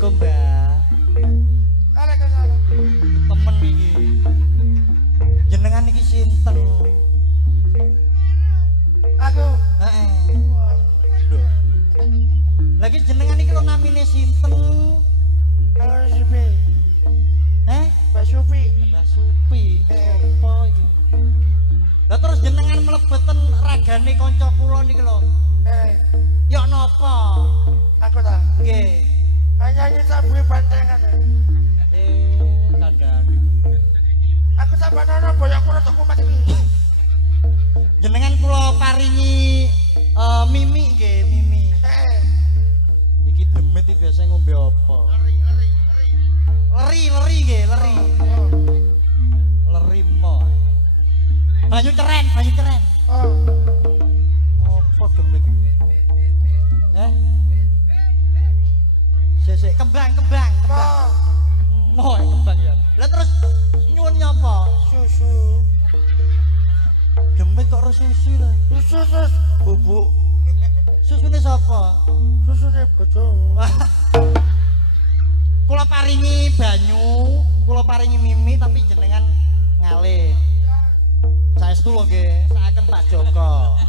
Assalamualaikum, Mbak. Waalaikumsalam. Temen iki. Jenengan iki sinten? Aku. Heeh. Lho. Lagi jenengan iki lho namine sinten? Halo Supi. Mbak Supi. Mbak Supi. Apa iki? Lah terus jenengan mlebeten ragane kanca kula niki lho. Ya napa? Aku ta. Nggih. Hanya sabu bantengan. Kandhane. Aku sampe ana boyokku rada kumat iki. Jenengan kula paringi mimi nggih, mimi. Iki demit iki biasa ngombe apa? Leri nggih, leri. Leri mo. Banyu ceren. Apa demit iki? Sik kembang. Mo kembang ya. Lah terus nyuwun nyapa? Susu. Demit kok ora susu lah. Susu bubuk. Susune sapa? Susune bojo. Kula paringi banyu, kula paringi mimi tapi jenengan ngalih. Saestu lho nggih, saken Pak Joko.